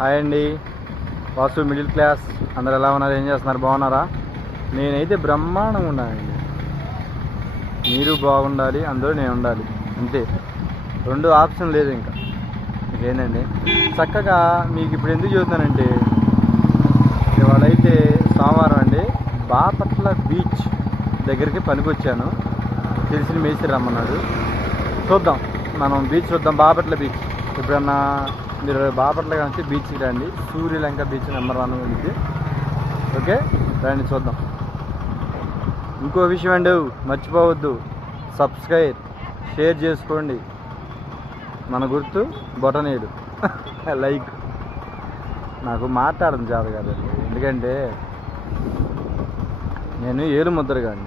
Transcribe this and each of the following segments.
Hi అండి. Vasu middle class. అందరు ఎలా ఉన్నారు? ఏం చేస్తున్నారు? బాగున్నారా? నేనైతే బ్రహ్మాండంగా ఉన్నానండి. మీరు బాగుండాలి అందరూ నేను ఉండాలి. అంతే. రెండు ఆప్షన్ లేదు ఇంకా. ఏంటండి చక్కగా మీకు ఇప్పుడు ఎందుకు చెబుతున్నానంటే ఇవాళ అయితే సోమవారం అండి. బాపట్ల బీచ్ దగ్గరికి పనికొచ్చాను. తెలిసిన మేస్త్రి రమ్మన్నాడు. చూద్దాం. మనం బీచ్ చూద్దాం. బాపట్ల బీచ్. ఎప్పుడన్నా మీరు బాపట్ల నుంచి బీచ్కి రండి. సూర్యలంక బీచ్ నెంబర్ వన్ ఉంది. ఓకే? రండి చూద్దాం. ఇంకో విషయం అండి మర్చిపోవద్దు. సబ్స్క్రైబ్ షేర్ చేసుకోండి. మన గుర్తు బొటనేడు. లైక్. నాకు మాట్లాడడం చేత కదండి ఎందుకంటే నేను ఏలు ముద్ర కానీ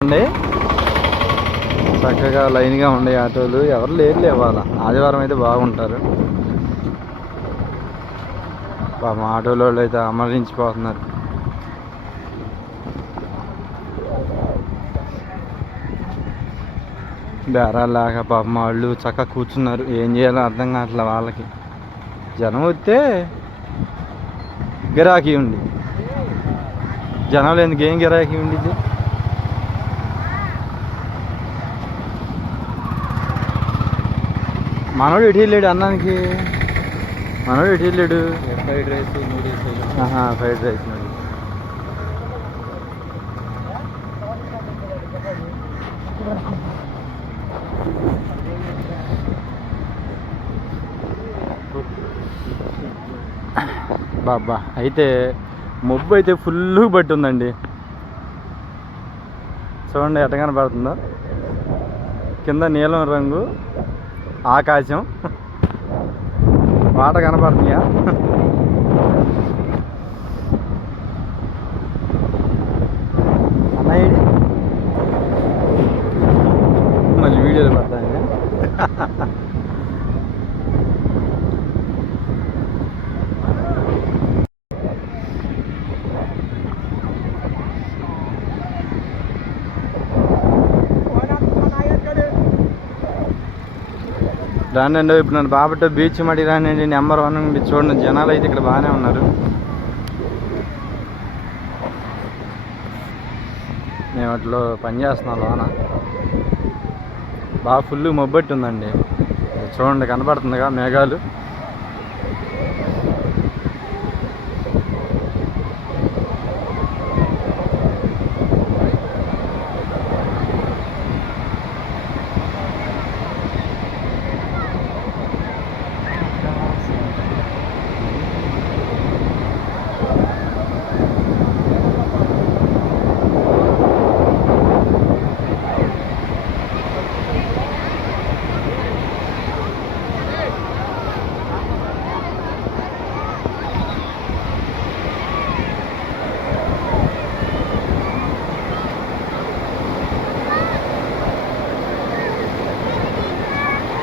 అండి చక్కగా లైన్గా ఉండే ఆటోలు ఎవరు లేరు ఇవాళ. ఆదివారం అయితే బాగుంటారు. పాపం ఆటోలో అయితే అమరించిపోతున్నారు బేరాలాగా పాపం వాళ్ళు చక్కగా కూర్చున్నారు. ఏం చేయాలో అర్థం కావట్లే వాళ్ళకి. జనం వస్తే గిరాకీ ఉండి. జనాలు ఎందుకు ఏం గిరాకీ ఉండిద్ది? మనోడు ఎటు వెళ్ళాడు అన్నానికి? మనోడు ఎటు వెళ్ళాడు? Fried rice noodles fried rice బాబా అయితే మబ్బు అయితే ఫుల్ బట్టి ఉందండి చూడండి ఎట్ట కనపడుతుందో. కింద నీలం రంగు. ആകാശം. പാട്ട കാണാൻ പറഞ്ഞ അന്നയുടെ മല്ലി വീഡിയോയിൽ പറഞ്ഞ రానండి ఇప్పుడు నన్ను బాబట్ట బీచ్ మడి రానండి నెంబర్ వన్ చూడండి జనాలు అయితే ఇక్కడ బాగానే ఉన్నారు. మేము అట్లో పనిచేస్తున్నాం లోన. బాగా ఫుల్ మొబ్బట్టి ఉందండి. చూడండి కనపడుతుందిగా మేఘాలు.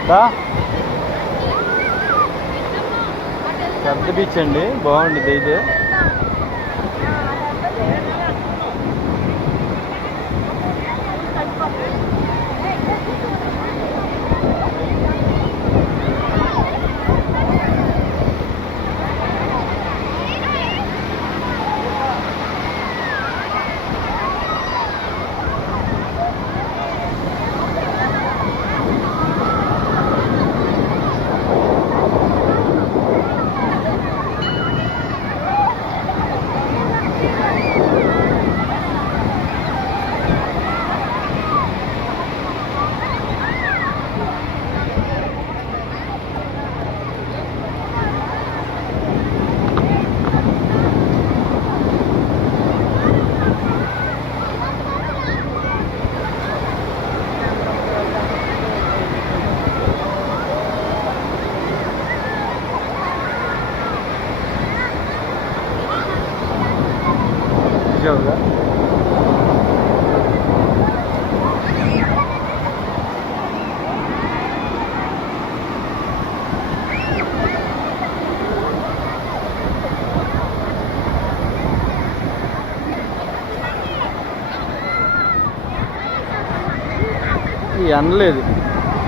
దా పెద్ద బీచ్ అండి. బాగుంటుంది అయితే చూసావుగా ఈ ఎండ లేదు.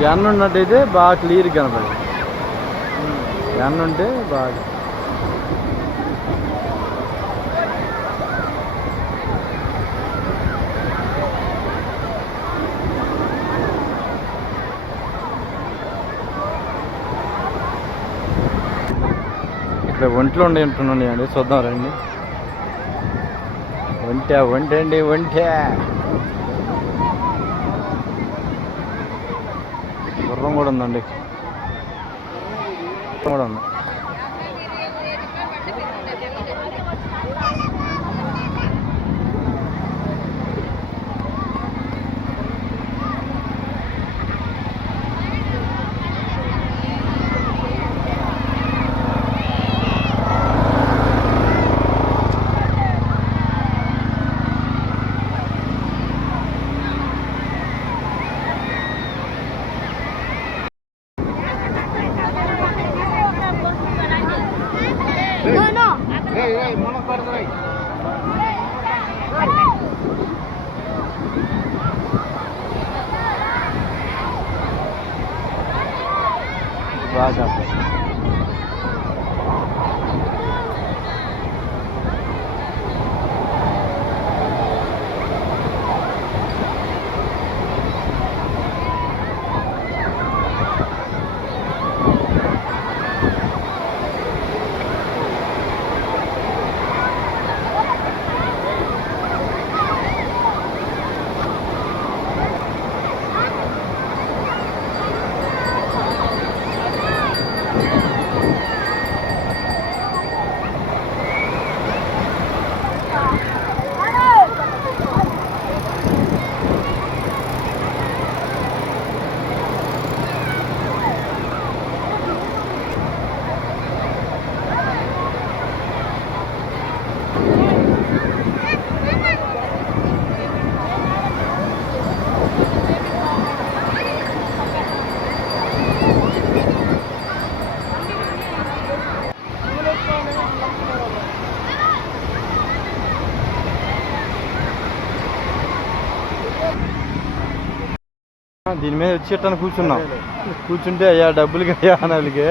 ఎండ ఉన్నట్టయితే బాగా క్లియర్ కనపడదు. ఎండ ఉంటే బాగా. ఇక్కడ ఒంట్లో ఉండే ఉంటున్నాయండి చూద్దాం రండి. ఒంటే ఒంటె అండి ఒంటె గుర్రం కూడా ఉందండి గుర్రం కూడా ఉంది No, no. Hey, hey, mono card right. Raja. దీని మీద వచ్చేటాను కూర్చున్నాం. కూర్చుంటే అయ్యా డబ్బులకి అయ్యా అనాలికే.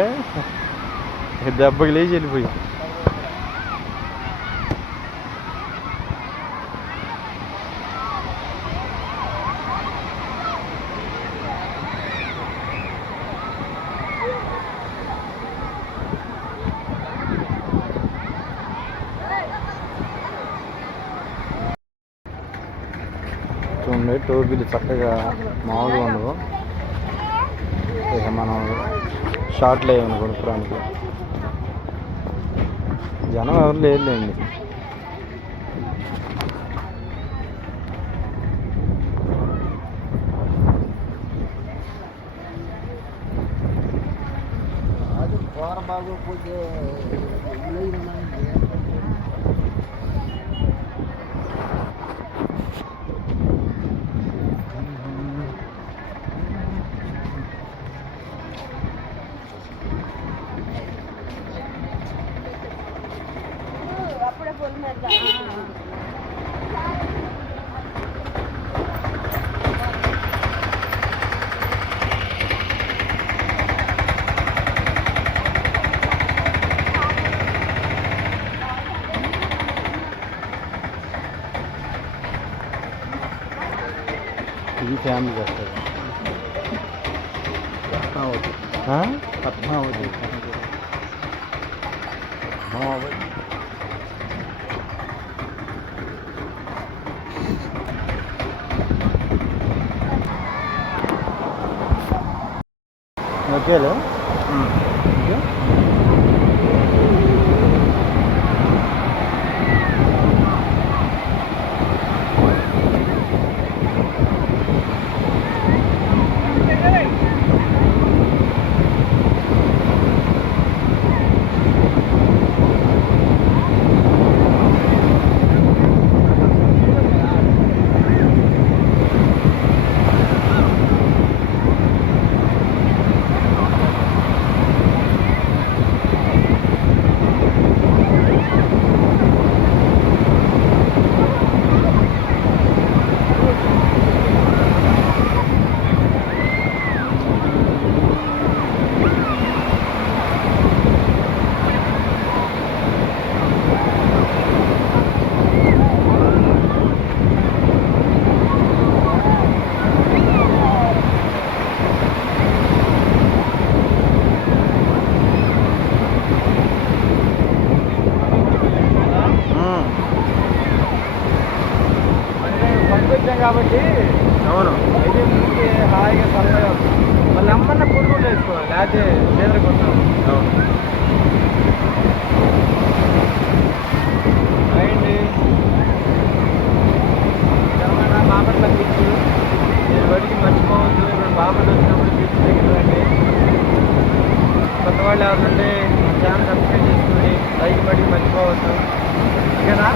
దెబ్బకి లేచి వెళ్ళిపోయాం చూడండి టోపీలు చక్కగా మామూలుగా ఉండవు. ఇక మనం షార్ట్లు వేయమని కొనుక్కోడానికి జనం ఎవరు లేదులేండి అప్పుడే పొలి మీద ఇది ఫ్యామిలీ వస్తుంది పద్మావతి? పద్మావతి. ఓకేలే చేదరకొస్తాం అవును. అయ్యండి తెలంగాణ బాపట్ల బీచ్ నేను బడికి మర్చిపోవద్దు. ఇప్పుడు బాపట్ల వచ్చినప్పుడు బీచ్ దగ్గరండి కొత్త వాళ్ళు ఎవరుంటే ఛానల్ సబ్స్క్రైబ్ చేసుకుని లైక్ బడికి మర్చిపోవద్దు. ఓకేనా?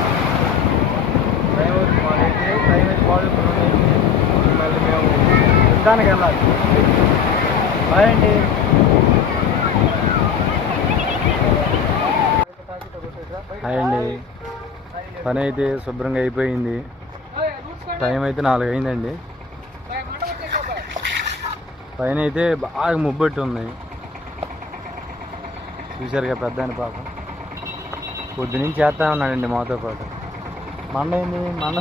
టైం అవుతుంది మాకైతే టైం బాగుంటుంది మళ్ళీ మేము యుద్ధానికి వెళ్ళాలి. హాయ్ అండి. పని అయితే శుభ్రంగా అయిపోయింది. టైం అయితే నాలుగు అయిందండి. పైన అయితే బాగా ముబ్బట్టి ఉంది. చూశారుగా పెద్ద ఆయన పాప. పొద్దు నుంచి చేస్తా ఉన్నాడండి మాతో పాటు. మండ ఏంది? మండ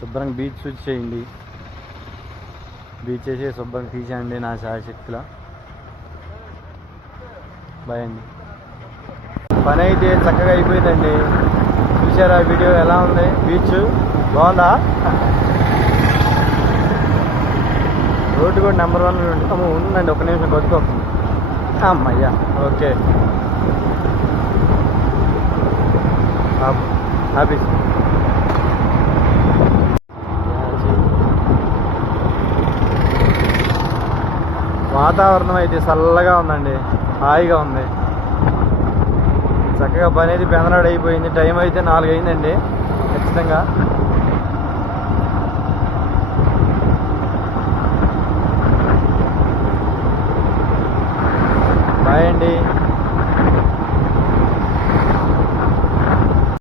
శుభ్రంగా బీచ్ స్విచ్ చేయండి. బీచ్ చేసి శుభ్రంగా తీసేయండి నా శాశక్తిలో భయండి. పని అయితే చక్కగా అయిపోయిందండి. చూసారా వీడియో ఎలా ఉంది? బీచ్ బాగుందా? రోడ్డు కూడా నెంబర్ వన్ అమ్మ ఉందండి. ఒక నిమిషం బతుకోకుండా అమ్మయ్యా. ఓకే. ఆఫీస్ వాతావరణం అయితే చల్లగా ఉందండి. హాయిగా ఉంది. చక్కగా పని అయితే పెందనాడు అయిపోయింది. టైం అయితే నాలుగు అయిందండి ఖచ్చితంగా.